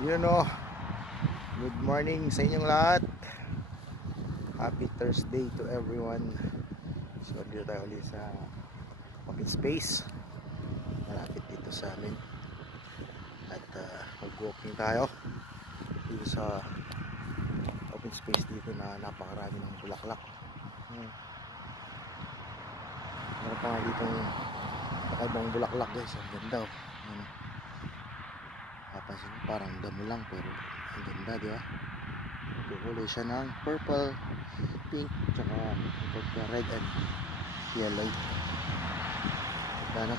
Yun o, good morning sa inyong lahat. Happy Thursday to everyone. So dito tayo ulit sa open space malapit dito sa amin. At mag-walking tayo dito sa open space dito na napakarami ng bulaklak. Meron pa nga ditong kakaibang bulaklak guys. Ang ganda o. Papansin mo parang damo lang pero ang ganda, di ba? Kukulay siya ng purple, pink, tsaka red and yellow. Ganda na.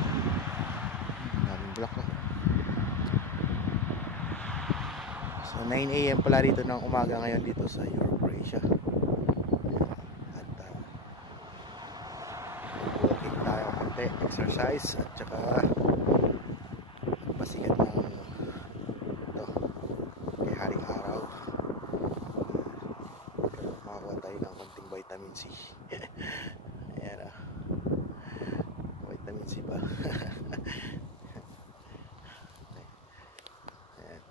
Daming bulaklak. So 9 AM pala rito ng umaga ngayon dito sa Europe, Croatia. At walking tayo konti, exercise at tsaka pasikat ng ito kay haring araw. Makakuha tayo ng konting vitamin C. Ayan vitamin C ba? Ayan.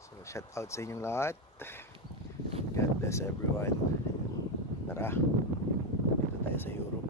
So shout out sa inyong lahat. God bless everyone. Tara, dito tayo sa Europe.